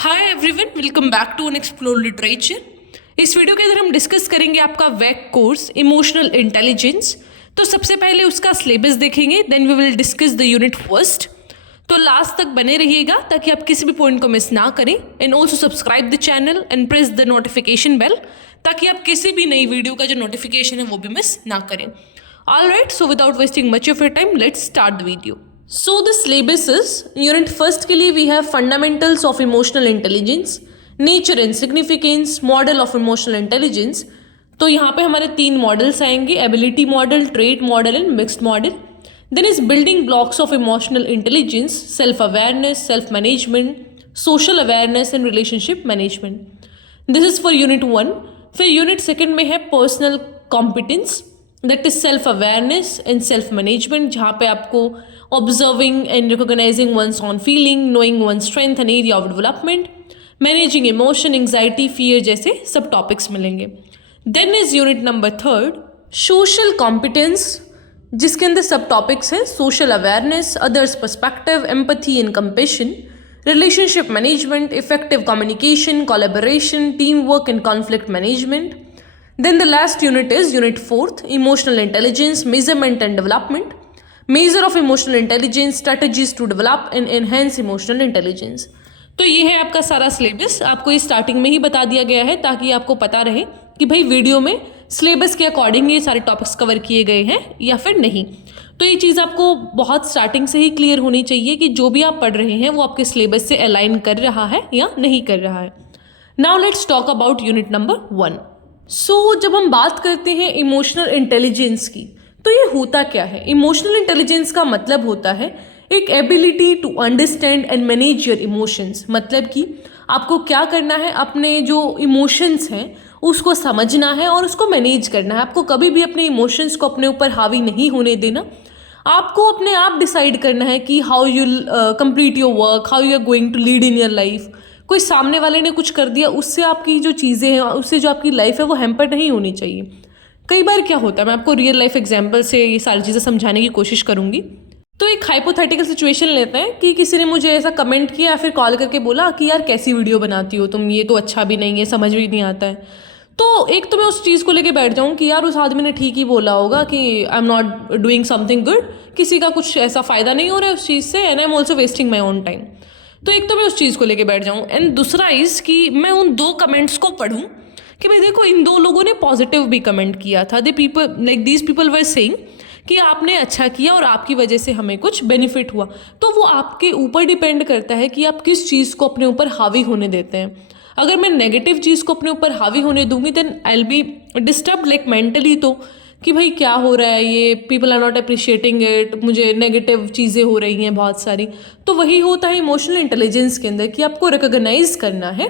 Hi everyone, welcome back to unexplored literature. इस video के अंदर हम डिस्कस करेंगे आपका वैक कोर्स इमोशनल इंटेलिजेंस। तो सबसे पहले उसका सिलेबस देखेंगे, then we will discuss the unit first. तो लास्ट तक बने रहिएगा ताकि आप किसी भी पॉइंट को मिस ना करें। And also subscribe the channel and press the notification bell ताकि आप किसी भी नई वीडियो का जो नोटिफिकेशन है वो भी मिस ना करें। Alright, so without wasting much of your time, let's start the video. So the syllabus is unit first के लिए we have fundamentals of emotional intelligence, nature and significance, model of emotional intelligence। तो यहाँ पे हमारे 3 models आएंगे, ability model, trait model and mixed model. Then is building blocks of emotional intelligence, self awareness, self management, social awareness and relationship management. This is for unit 1। फिर unit second में है personal competence, that is self awareness and self management, जहाँ पे आपको observing and recognising one's on feeling, knowing one strength and area of development, managing emotion, anxiety, fear जैसे सब topics मिलेंगे। Then is unit number 3 social competence, जिसके अंदर सब topics हैं social awareness, others perspective, empathy and compassion, relationship management, effective communication, collaboration, team work and conflict management. Then the last unit is unit 4th, emotional intelligence, measurement and development, measure of emotional intelligence, strategies to develop and enhance emotional intelligence। तो ये है आपका सारा syllabus. आपको ये starting में ही बता दिया गया है ताकि आपको पता रहे कि भाई वीडियो में सिलेबस के अकॉर्डिंग ये सारे टॉपिक्स कवर किए गए हैं या फिर नहीं। तो ये चीज़ आपको बहुत स्टार्टिंग से ही क्लियर होनी चाहिए कि जो भी आप पढ़ रहे हैं वो आपके सिलेबस से अलाइन कर रहा है या नहीं कर रहा है। Now let's talk about unit number 1। जब हम बात करते हैं इमोशनल इंटेलिजेंस की, तो ये होता क्या है? इमोशनल इंटेलिजेंस का मतलब होता है एक ability to understand and manage your emotions. मतलब कि आपको क्या करना है, अपने जो इमोशंस हैं उसको समझना है और उसको मैनेज करना है। आपको कभी भी अपने इमोशंस को अपने ऊपर हावी नहीं होने देना। आपको अपने आप डिसाइड करना है कि how you complete your work, how you are going to lead in your life. कोई सामने वाले ने कुछ कर दिया, उससे आपकी जो चीज़ें हैं, उससे जो आपकी लाइफ है वो हैम्पर नहीं होनी चाहिए। कई बार क्या होता है, मैं आपको रियल लाइफ एग्जांपल से ये सारी चीज़ें समझाने की कोशिश करूँगी। तो एक हाइपोथेटिकल सिचुएशन लेते हैं कि किसी ने मुझे ऐसा कमेंट किया या फिर कॉल करके बोला कि यार कैसी वीडियो बनाती हो तुम, ये तो अच्छा भी नहीं है, समझ भी नहीं आता है। तो एक तो मैं उस चीज़ को लेके बैठ जाऊँ कि यार उस आदमी ने ठीक ही बोला होगा कि I am not doing something good, किसी का कुछ ऐसा फ़ायदा नहीं हो रहा है उस चीज़ से, and I am also wasting my own time. तो एक तो मैं उस चीज़ को लेके बैठ जाऊँ, एंड दूसरा इज़ कि मैं उन 2 कमेंट्स को पढूं कि भाई देखो इन 2 लोगों ने पॉजिटिव भी कमेंट किया था। They people like these people were saying कि आपने अच्छा किया और आपकी वजह से हमें कुछ बेनिफिट हुआ। तो वो आपके ऊपर डिपेंड करता है कि आप किस चीज़ को अपने ऊपर हावी होने देते हैं। अगर मैं नेगेटिव चीज़ को अपने ऊपर हावी होने दूंगी then I will be disturb like mentally, तो कि भाई क्या हो रहा है, ये people are not appreciating it, मुझे नेगेटिव चीज़ें हो रही हैं बहुत सारी। तो वही होता है इमोशनल इंटेलिजेंस के अंदर कि आपको रिकॉग्नाइज करना है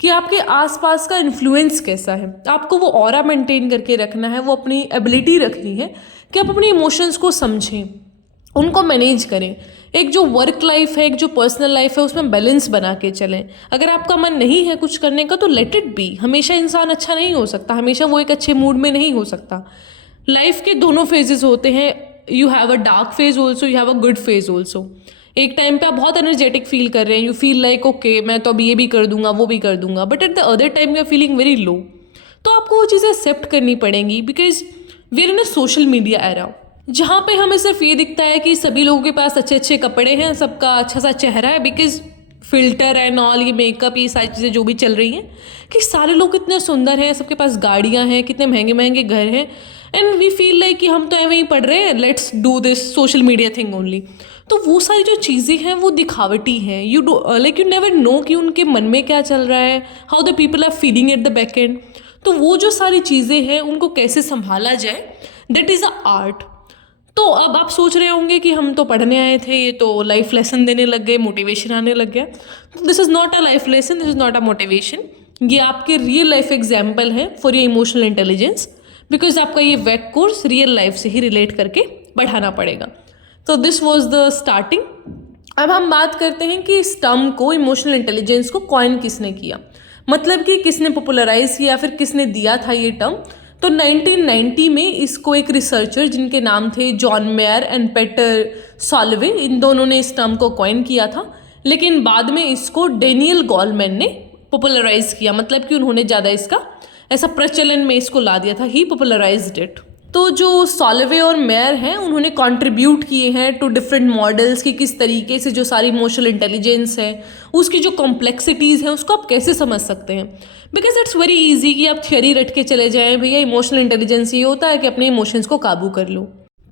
कि आपके आसपास का इन्फ्लुएंस कैसा है। आपको वो ऑरा मेंटेन करके रखना है, वो अपनी एबिलिटी रखनी है कि आप अपने इमोशंस को समझें, उनको मैनेज करें। एक जो वर्क लाइफ है, एक जो पर्सनल लाइफ है, उसमें बैलेंस बना के चलें। अगर आपका मन नहीं है कुछ करने का तो लेट इट बी। हमेशा इंसान अच्छा नहीं हो सकता, हमेशा वो एक अच्छे मूड में नहीं हो सकता। लाइफ के दोनों फेजेस होते हैं, you have a dark phase also, you have a good phase also. एक टाइम पे आप बहुत एनर्जेटिक फील कर रहे हैं, यू फील लाइक ओके मैं तो अब ये भी कर दूंगा वो भी कर दूंगा, but at the other time you are feeling very low. तो आपको वो चीज़ें एक्सेप्ट करनी पड़ेंगी because we are in a social media era, जहाँ पे हमें सिर्फ ये दिखता है कि सभी लोगों के पास अच्छे अच्छे कपड़े हैं, सबका अच्छा सा चेहरा है, बिकॉज फिल्टर एंड ऑल, ये मेकअप, ये सारी चीज़ें जो भी चल रही हैं कि सारे लोग कितने सुंदर हैं, सबके पास गाड़ियाँ हैं, कितने महंगे महंगे घर हैं, एंड वी फील लाइक कि हम तो ऐਵੇਂ ही पढ़ रहे हैं, let's do this social media thing only. तो वो सारी जो चीज़ें हैं वो दिखावटी हैं। You do like you never know कि उनके मन में क्या चल रहा है, how the people are feeling at the back end. तो वो जो सारी चीज़ें हैं उनको कैसे संभाला जाए, दैट इज़ अ आर्ट। तो अब आप सोच रहे होंगे कि हम तो पढ़ने आए थे, ये तो लाइफ लेसन देने लग गए, मोटिवेशन आने लग गया। This is not a life lesson, this is not a motivation. ये आपके रियल लाइफ एग्जाम्पल है फॉर ये इमोशनल इंटेलिजेंस, बिकॉज आपका ये वैक कोर्स रियल लाइफ से ही रिलेट करके पढ़ाना पड़ेगा। तो दिस वॉज द स्टार्टिंग। अब हम बात करते हैं कि इस टर्म को, इमोशनल इंटेलिजेंस को कॉइन किसने किया, मतलब कि किसने पॉपुलराइज किया, फिर किसने दिया था ये टर्म। तो 1990 में इसको एक रिसर्चर जिनके नाम थे John Mayer and Peter Salovey, इन दोनों ने इस टर्म को कॉइन किया था। लेकिन बाद में इसको डेनियल गोलमैन ने पॉपुलराइज किया, मतलब कि उन्होंने ज़्यादा इसका ऐसा प्रचलन में इसको ला दिया था, ही पॉपुलराइज्ड इट। तो जो सॉल्वे और मेयर हैं उन्होंने कंट्रीब्यूट किए हैं टू डिफरेंट मॉडल्स कि किस तरीके से जो सारी इमोशनल इंटेलिजेंस है उसकी जो कॉम्प्लेक्सिटीज़ हैं उसको आप कैसे समझ सकते हैं। बिकॉज इट्स वेरी इजी कि आप थ्योरी रट के चले जाएं भैया इमोशनल इंटेलिजेंस ये होता है कि अपने इमोशंस को काबू कर लो,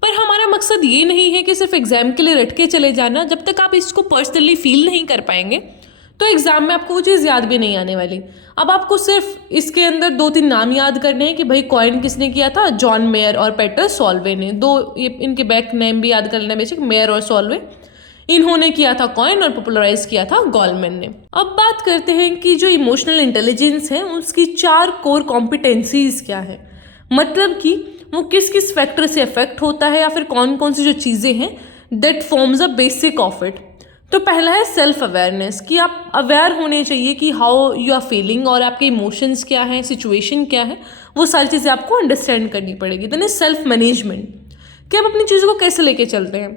पर हमारा मकसद ये नहीं है कि सिर्फ एग्जाम के लिए रट के चले जाना। जब तक आप इसको पर्सनली फील नहीं कर पाएंगे तो एग्जाम में आपको वो चीज़ याद भी नहीं आने वाली। अब आपको सिर्फ इसके अंदर 2-3 नाम याद करने हैं कि भाई कॉइन किसने किया था, जॉन मेयर और पीटर सॉल्वे ने। इनके बैक नेम भी याद कर लेना बेसिक, मेयर और सॉल्वे, इन्होंने किया था कॉइन और पॉपुलराइज किया था गोलमैन ने। अब बात करते हैं कि जो इमोशनल इंटेलिजेंस है उसकी 4 कोर कॉम्पिटेंसीज क्या है, मतलब कि वो किस किस फैक्टर से अफेक्ट होता है या फिर कौन कौन सी जो चीज़ें हैं that forms a basic of it. तो पहला है सेल्फ अवेयरनेस, कि आप अवेयर होने चाहिए कि हाउ यू आर फीलिंग और आपके इमोशंस क्या हैं, सिचुएशन क्या है, वो सारी चीज़ें आपको अंडरस्टैंड करनी पड़ेगी। देन इज सेल्फ मैनेजमेंट, कि आप अपनी चीज़ों को कैसे लेके चलते हैं।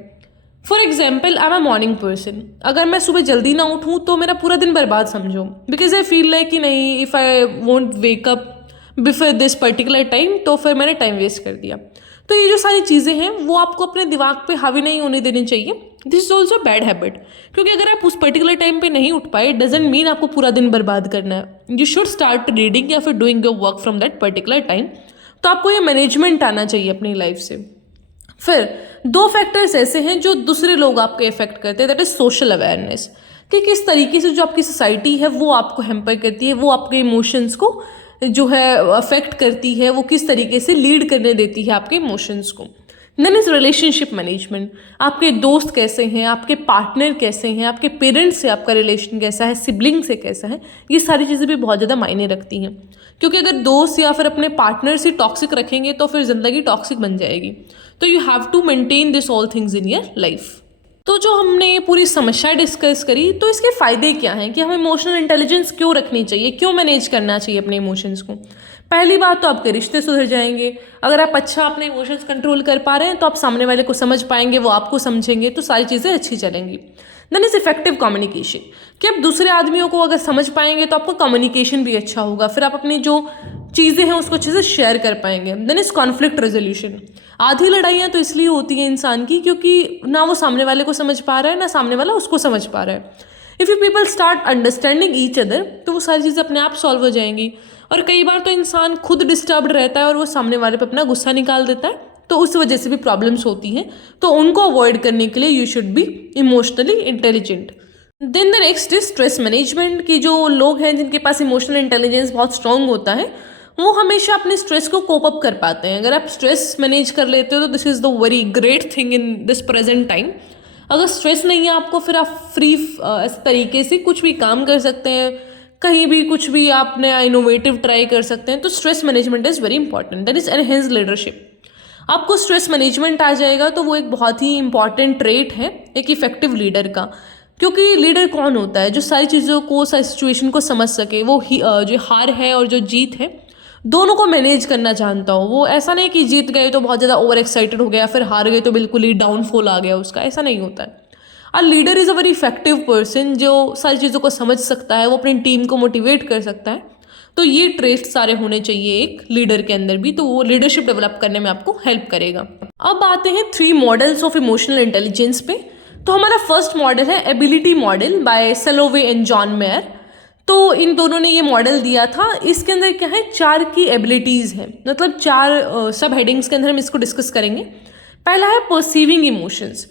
For example I am a morning person, अगर मैं सुबह जल्दी ना उठूँ तो मेरा पूरा दिन बर्बाद समझो, बिकॉज आई फील लाइक कि नहीं if I won't wake up before this particular time तो फिर मैंने टाइम वेस्ट कर दिया। तो ये जो सारी चीज़ें हैं वो आपको अपने दिमाग पे हावी नहीं होने देनी चाहिए। This is also bad habit, क्योंकि अगर आप उस पर्टिकुलर टाइम पे नहीं उठ पाए डजेंट मीन आपको पूरा दिन बर्बाद करना है। यू शुड स्टार्ट रीडिंग या फिर doing your work from that particular time. तो आपको ये मैनेजमेंट आना चाहिए अपनी लाइफ से। फिर 2 फैक्टर्स ऐसे हैं जो दूसरे लोग आपको इफेक्ट करते हैं, दैट इज सोशल अवेयरनेस, कि किस तरीके से जो आपकी सोसाइटी है वो आपको हैम्पर करती है, वो आपके इमोशंस को जो है अफेक्ट करती है, वो किस तरीके से लीड करने देती है आपके इमोशंस को। देन इज रिलेशनशिप मैनेजमेंट, आपके दोस्त कैसे हैं, आपके पार्टनर कैसे हैं, आपके पेरेंट्स से आपका रिलेशन कैसा है, सिबलिंग से कैसा है, ये सारी चीज़ें भी बहुत ज़्यादा मायने रखती हैं। क्योंकि अगर दोस्त या फिर अपने पार्टनर से टॉक्सिक रखेंगे तो फिर ज़िंदगी टॉक्सिक बन जाएगी। तो you have to maintain this all things in your life. तो जो हमने ये पूरी समस्या डिस्कस करी, तो इसके फ़ायदे क्या हैं कि हमें इमोशनल इंटेलिजेंस क्यों रखनी चाहिए, क्यों मैनेज करना चाहिए अपने इमोशंस को। पहली बात तो आपके रिश्ते सुधर जाएंगे। अगर आप अच्छा अपने इमोशंस कंट्रोल कर पा रहे हैं तो आप सामने वाले को समझ पाएंगे, वो आपको समझेंगे, तो सारी चीज़ें अच्छी चलेंगी। देन इज इफेक्टिव कम्युनिकेशन, कि आप दूसरे आदमियों को अगर समझ पाएंगे तो आपका कम्युनिकेशन भी अच्छा होगा, फिर आप अपनी जो चीज़ें हैं उसको अच्छे से शेयर कर पाएंगे। देन इज कॉन्फ्लिक्ट रेजोल्यूशन, आधी लड़ाइयाँ तो इसलिए होती हैं इंसान की क्योंकि ना वो सामने वाले को समझ पा रहा है ना सामने वाला उसको समझ पा रहा है। If you people start understanding each other तो वो सारी चीज़ें अपने आप सॉल्व हो जाएंगी। और कई बार तो इंसान खुद डिस्टर्ब्ड रहता है और वो सामने वाले पे अपना गुस्सा निकाल देता है, तो उस वजह से भी प्रॉब्लम्स होती हैं। तो उनको अवॉइड करने के लिए you should be emotionally intelligent. Then the next is stress management, की जो लोग हैं जिनके पास इमोशनल इंटेलिजेंस बहुत स्ट्रॉन्ग होता है वो हमेशा अपने स्ट्रेस को कोप अप कर पाते हैं। अगर आप स्ट्रेस मैनेज कर लेते हो तो this is the very great thing in this present time. अगर स्ट्रेस नहीं है आपको फिर आप फ्री इस तरीके से कुछ भी काम कर सकते हैं, कहीं भी कुछ भी आप नया इनोवेटिव ट्राई कर सकते हैं। तो stress management is very important. That is enhance leadership, आपको स्ट्रेस मैनेजमेंट आ जाएगा तो वो एक बहुत ही इंपॉर्टेंट ट्रेट है एक इफेक्टिव लीडर का। क्योंकि लीडर कौन होता है जो सारी चीज़ों को, सारी सिचुएशन को समझ सके, वो जो हार है और जो जीत है दोनों को मैनेज करना जानता हो। वो ऐसा नहीं कि जीत गए तो बहुत ज़्यादा ओवर एक्साइटेड हो गया, फिर हार गए तो बिल्कुल ही डाउनफॉल आ गया उसका, ऐसा नहीं होता है। A leader is a very effective person जो सारी चीज़ों को समझ सकता है, वो अपनी टीम को मोटिवेट कर सकता है। तो ये ट्रेट सारे होने चाहिए एक लीडर के अंदर भी, तो वो लीडरशिप डेवलप करने में आपको हेल्प करेगा। अब आते हैं 3 मॉडल्स ऑफ इमोशनल इंटेलिजेंस पे। तो हमारा फर्स्ट मॉडल है ability model by Salovey and John Mayer. तो इन दोनों ने ये मॉडल दिया था। इसके अंदर क्या है, 4 की एबिलिटीज़ हैं, मतलब 4 सब हेडिंग्स के अंदर हम इसको डिस्कस करेंगे। पहला है परसीविंग इमोशंस,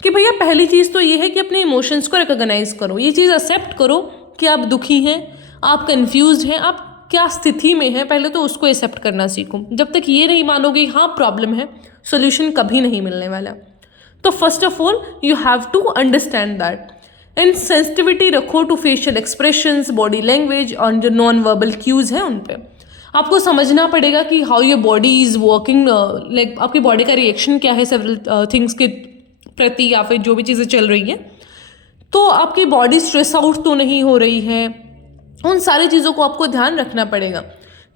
कि भैया पहली चीज़ तो ये है कि अपने इमोशंस को रिकॉग्नाइज करो, ये चीज़ एक्सेप्ट करो कि आप दुखी हैं, आप कंफ्यूज्ड हैं, आप क्या स्थिति में हैं, पहले तो उसको एक्सेप्ट करना सीखो। जब तक ये नहीं मानोगे हाँ प्रॉब्लम है, सोल्यूशन कभी नहीं मिलने वाला। तो first of all you have to understand that. And sensitivity रखो to facial expressions, body language और जो नॉन वर्बल क्यूज़ हैं उन पे आपको समझना पड़ेगा कि how your body is working, like आपकी बॉडी का रिएक्शन क्या है सेवरल थिंग्स के प्रति या फिर जो भी चीज़ें चल रही हैं। तो आपकी बॉडी स्ट्रेस आउट तो नहीं हो रही है, उन सारी चीज़ों को आपको ध्यान रखना पड़ेगा।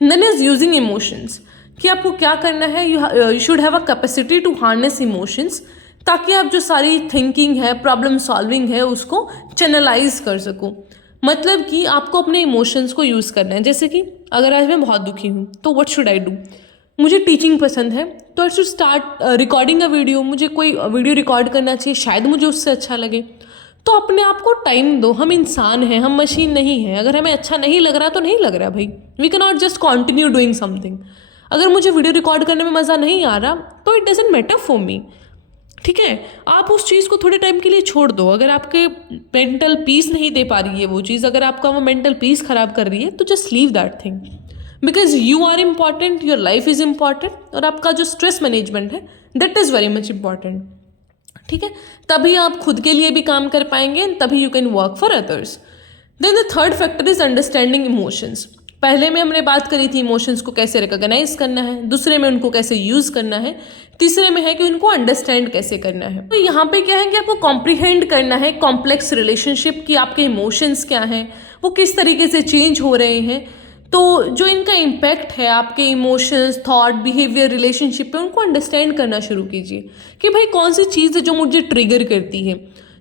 देन इज यूजिंग इमोशंस, कि आपको क्या करना है, you should have a capacity to harness emotions, ताकि आप जो सारी थिंकिंग है, प्रॉब्लम सॉल्विंग है, उसको चैनलाइज कर सको। मतलब कि आपको अपने इमोशंस को यूज़ करना है। जैसे कि अगर आज मैं बहुत दुखी हूँ तो व्हाट शुड आई डू। मुझे टीचिंग पसंद है तो I should start recording a video. मुझे कोई वीडियो रिकॉर्ड करना चाहिए, शायद मुझे उससे अच्छा लगे। तो अपने आप को टाइम दो। हम इंसान हैं, हम मशीन नहीं हैं। अगर हमें अच्छा नहीं लग रहा तो नहीं लग रहा भाई। We can not just continue doing something. अगर मुझे वीडियो रिकॉर्ड करने में मज़ा नहीं आ रहा तो it doesn't matter for me. ठीक है, आप उस चीज़ को थोड़े टाइम के लिए छोड़ दो। अगर आपके मेंटल पीस नहीं दे पा रही है वो चीज़, अगर आपका वो मेंटल पीस खराब कर रही है, तो just leave that thing, because you are important, your life is important, और आपका जो स्ट्रेस मैनेजमेंट है that is very much important. ठीक है, तभी आप खुद के लिए भी काम कर पाएंगे, तभी you can work for others. Then the third factor is understanding emotions. पहले में हमने बात करी थी इमोशंस को कैसे रिकॉग्नाइज करना है, दूसरे में उनको कैसे यूज़ करना है, तीसरे में है कि उनको अंडरस्टैंड कैसे करना है। तो यहाँ पे क्या है कि आपको कॉम्प्रिहेंड करना है कॉम्प्लेक्स रिलेशनशिप की, आपके इमोशंस क्या हैं, वो किस तरीके से चेंज हो रहे हैं। तो जो इनका इम्पैक्ट है आपके इमोशंस, थॉट, बिहेवियर, रिलेशनशिप पे, उनको अंडरस्टैंड करना शुरू कीजिए कि भाई कौन सी चीज़ है जो मुझे ट्रिगर करती है।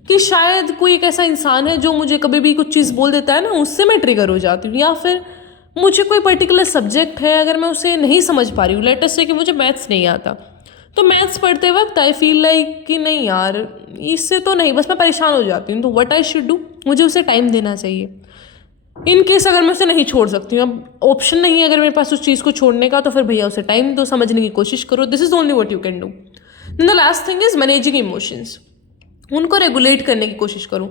कि शायद कोई एक ऐसा इंसान है जो मुझे कभी भी कुछ चीज़ बोल देता है ना, उससे मैं ट्रिगर हो जाती हूँ। या फिर मुझे कोई पर्टिकुलर सब्जेक्ट है, अगर मैं उसे नहीं समझ पा रही हूँ, लेट अस से कि मुझे मैथ्स नहीं आता, तो मैथ्स पढ़ते वक्त आई फील लाइक कि नहीं यार इससे तो नहीं, बस मैं परेशान हो जाती हूँ। तो व्हाट आई शुड डू, मुझे उसे टाइम देना चाहिए। इन केस अगर मैं उसे नहीं छोड़ सकती हूँ, अब ऑप्शन नहीं है अगर मेरे पास उस चीज़ को छोड़ने का, तो फिर भैया उसे टाइम दो, समझने की कोशिश करो। This is only what you can do. Then the last thing is managing emotions. उनको रेगुलेट करने की कोशिश करो।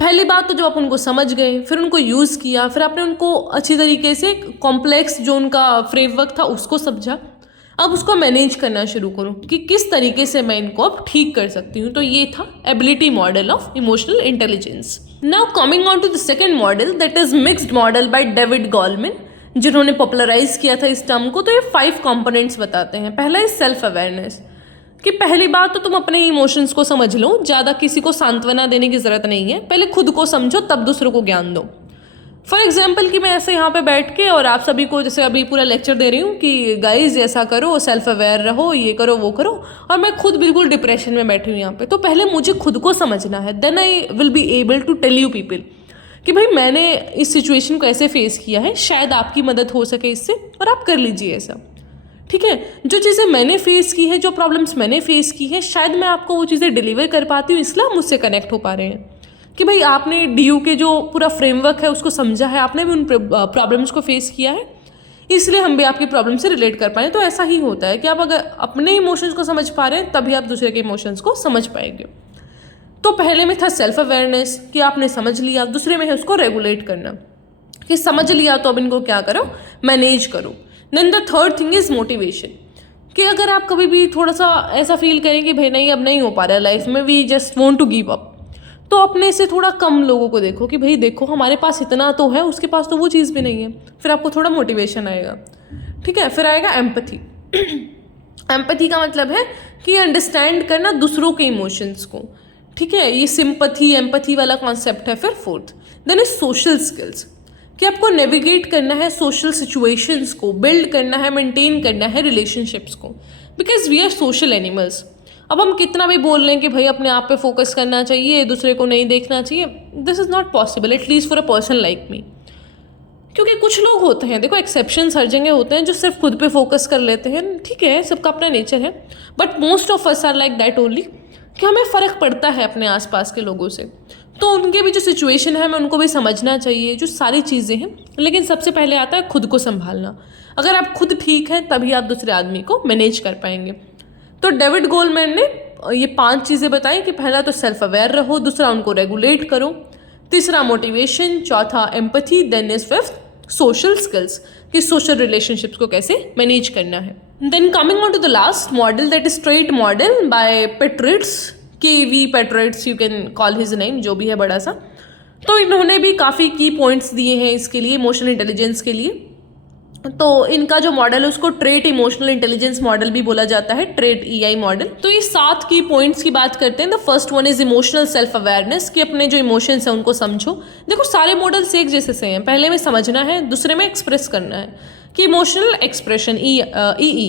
पहली बात तो जब आप उनको समझ गए, फिर उनको यूज़ किया, फिर आपने उनको अच्छी तरीके से कॉम्प्लेक्स जो उनका फ्रेमवर्क था उसको समझा, अब उसको मैनेज करना शुरू करो कि किस तरीके से मैं इनको अब ठीक कर सकती हूँ। तो ये था ability model of emotional intelligence. Now coming on to the second model, that is mixed model by David Goleman, जिन्होंने पॉपुलराइज किया था इस टर्म को। तो ये 5 कंपोनेंट्स बताते हैं। पहला इज सेल्फ अवेयरनेस, कि पहली बात तो तुम अपने इमोशंस को समझ लो, ज़्यादा किसी को सांत्वना देने की ज़रूरत नहीं है, पहले खुद को समझो तब दूसरों को ज्ञान दो। फॉर एग्जाम्पल कि मैं ऐसे यहाँ पे बैठ के और आप सभी को जैसे अभी पूरा लेक्चर दे रही हूँ कि गाइज ऐसा करो, सेल्फ अवेयर रहो, ये करो वो करो, और मैं खुद बिल्कुल डिप्रेशन में बैठी हूँ यहाँ पे, तो पहले मुझे खुद को समझना है, then I will be able to tell you people कि भाई मैंने इस सिचुएशन को ऐसे फेस किया है, शायद आपकी मदद हो सके इससे, और आप कर लीजिए ऐसा। ठीक है, जो चीज़ें मैंने फेस की है, जो प्रॉब्लम्स मैंने फेस की है, शायद मैं आपको वो चीज़ें डिलीवर कर पाती हूँ, इसलिए आप मुझसे कनेक्ट हो पा रहे हैं। कि भाई आपने DU के जो पूरा फ्रेमवर्क है उसको समझा है, आपने भी उन प्रॉब्लम्स को फेस किया है, इसलिए हम भी आपकी प्रॉब्लम से रिलेट कर पाएँ। तो ऐसा ही होता है कि आप अगर अपने इमोशंस को समझ पा रहे हैं तभी आप दूसरे के इमोशंस को समझ पाएंगे। तो पहले में था सेल्फ अवेयरनेस कि आपने समझ लिया, दूसरे में है उसको रेगुलेट करना कि समझ लिया तो अब इनको क्या करो, मैनेज करो। Then the third thing is motivation, कि अगर आप कभी भी थोड़ा सा ऐसा फील करें कि भाई नहीं अब नहीं हो पा रहा है लाइफ में, we just want to give up, तो अपने से थोड़ा कम लोगों को देखो कि भाई देखो हमारे पास इतना तो है, उसके पास तो वो चीज़ भी नहीं है, फिर आपको थोड़ा मोटिवेशन आएगा। ठीक है, फिर आएगा एम्पैथी। एम्पैथी का मतलब है कि अंडरस्टैंड करना दूसरों के इमोशंस को। ठीक है, ये सिंपैथी एम्पैथी वाला कॉन्सेप्ट है। फिर fourth then is social skills, कि आपको नेविगेट करना है सोशल सिचुएशंस को, बिल्ड करना है, मेंटेन करना है रिलेशनशिप्स को, because we are social animals. अब हम कितना भी बोल रहे हैं कि भाई अपने आप पे फोकस करना चाहिए, दूसरे को नहीं देखना चाहिए, this is not possible at least for a person like me. क्योंकि कुछ लोग होते हैं, देखो एक्सेप्शंस हर जगह होते हैं, जो सिर्फ खुद पे फोकस कर लेते हैं। ठीक है, सबका अपना नेचर है, but most of us are like that only, कि हमें फ़र्क पड़ता है अपने आसपास के लोगों से। तो उनके भी जो सिचुएशन है हमें उनको भी समझना चाहिए, जो सारी चीज़ें हैं। लेकिन सबसे पहले आता है खुद को संभालना। अगर आप खुद ठीक हैं तभी आप दूसरे आदमी को मैनेज कर पाएंगे। तो डेविड गोलमैन ने ये 5 चीज़ें बताई कि पहला तो सेल्फ अवेयर रहो, दूसरा उनको रेगुलेट करो, तीसरा मोटिवेशन, चौथा empathy, then is fifth social skills, कि सोशल रिलेशनशिप्स को कैसे मैनेज करना है। Then coming on to the last model, that is trait model by Petrides, KV Petrides, you can call his name, जो भी है बड़ा सा। तो इन्होंने भी काफ़ी की पॉइंट्स दिए हैं इसके लिए, इमोशनल इंटेलिजेंस के लिए। तो इनका जो मॉडल है उसको ट्रेट इमोशनल इंटेलिजेंस मॉडल भी बोला जाता है, ट्रेट EI मॉडल। तो ये 7 की पॉइंट्स की बात करते हैं। The first one is emotional self awareness, कि अपने जो इमोशंस हैं उनको समझो। देखो सारे मॉडल्स एक जैसे से हैं, पहले में समझना है, दूसरे में एक्सप्रेस करना है। कि emotional expression EE,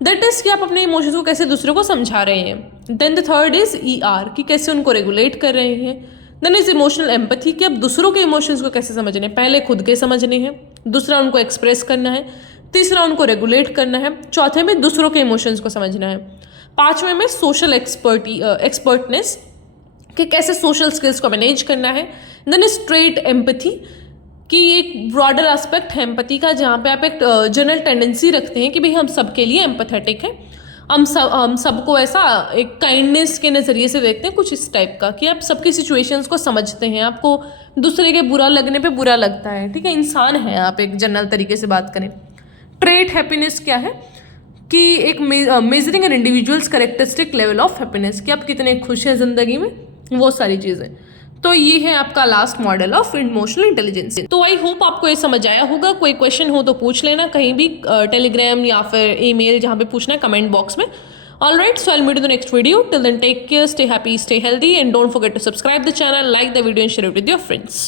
that is कि आप अपने इमोशंस को कैसे दूसरे को समझा रहे हैं। Then the third is ER कि कैसे उनको रेगुलेट कर रहे हैं। देन इज इमोशनल एम्पैथी कि अब दूसरों के इमोशंस को कैसे समझने हैं, पहले खुद के समझने हैं, दूसरा उनको एक्सप्रेस करना है, तीसरा उनको रेगुलेट करना है, चौथे में दूसरों के इमोशंस को समझना है, पांचवें में सोशल एक्सपर्टनेस कि कैसे सोशल स्किल्स को मैनेज करना है। देन इज ट्रेट एम्पैथी कि एक ब्रॉडर एस्पेक्ट है एम्पैथी का, जहाँ पे आप एक जनरल टेंडेंसी रखते हैं कि भाई हम सबके लिए एम्पैथेटिक हैं, हम सबको ऐसा एक काइंडनेस के नज़रिए से देखते हैं, कुछ इस टाइप का कि आप सबकी सिचुएशंस को समझते हैं, आपको दूसरे के बुरा लगने पे बुरा लगता है, ठीक है, इंसान है आप एक जनरल तरीके से बात करें। ट्रेट हैप्पीनेस क्या है कि एक measuring an individual's characteristic level of happiness कि आप कितने खुश हैं ज़िंदगी में, वो सारी चीज़ें। तो ये है आपका last model of emotional intelligence. तो आई होप आपको ये समझ आया होगा। कोई क्वेश्चन हो तो पूछ लेना कहीं भी, टेलीग्राम या फिर ईमेल, जहाँ पे पूछना है कमेंट बॉक्स में। Alright, so I'll meet you in the next video. Till then, take care, stay happy, stay healthy, and don't forget to subscribe the channel, like the video, and share it with your friends.